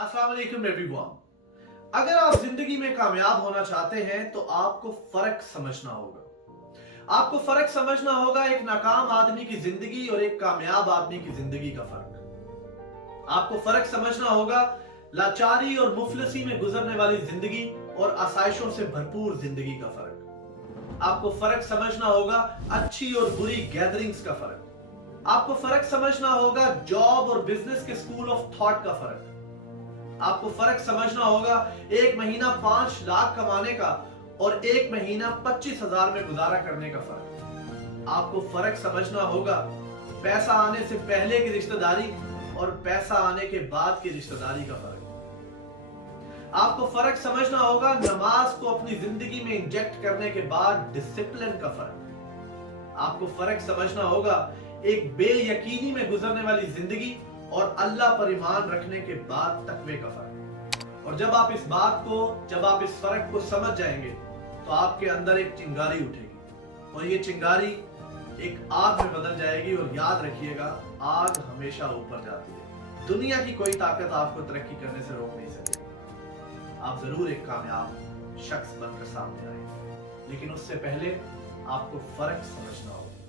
अस्सलाम वालेकुम एवरीवन। अगर आप जिंदगी में कामयाब होना चाहते हैं तो आपको फर्क समझना होगा। आपको फर्क समझना होगा एक नाकाम आदमी की जिंदगी और एक कामयाब आदमी की जिंदगी का फर्क। आपको फर्क समझना होगा लाचारी और मुफलिसी में गुजरने वाली जिंदगी और आसाइशों से भरपूर जिंदगी का फर्क। आपको फर्क समझना होगा अच्छी और बुरी गैदरिंग्स का फर्क। आपको फर्क समझना होगा जॉब और बिजनेस के स्कूल ऑफ थॉट का फर्क। आपको फर्क समझना होगा एक महीना 5 लाख कमाने का और एक महीना 25,000 में गुजारा करने का फर्क। आपको फर्क समझना होगा पैसा आने से पहले की रिश्तेदारी और पैसा आने के बाद की रिश्तेदारी का फर्क। आपको फर्क समझना होगा नमाज को अपनी जिंदगी में इंजेक्ट करने के बाद डिसिप्लिन का फर्क। आपको फर्क समझना होगा एक बेयकीनी में गुजरने वाली जिंदगी और अल्लाह पर ईमान रखने के बाद तकवे का फर्क। और जब आप इस फर्क को समझ जाएंगे तो आपके अंदर एक चिंगारी उठेगी और ये चिंगारी एक आग में बदल जाएगी। और याद रखिएगा, आग हमेशा ऊपर जाती है। दुनिया की कोई ताकत आपको तरक्की करने से रोक नहीं सकेगी। आप जरूर एक कामयाब शख्स बनकर सामने आएंगे, लेकिन उससे पहले आपको फर्क समझना होगा।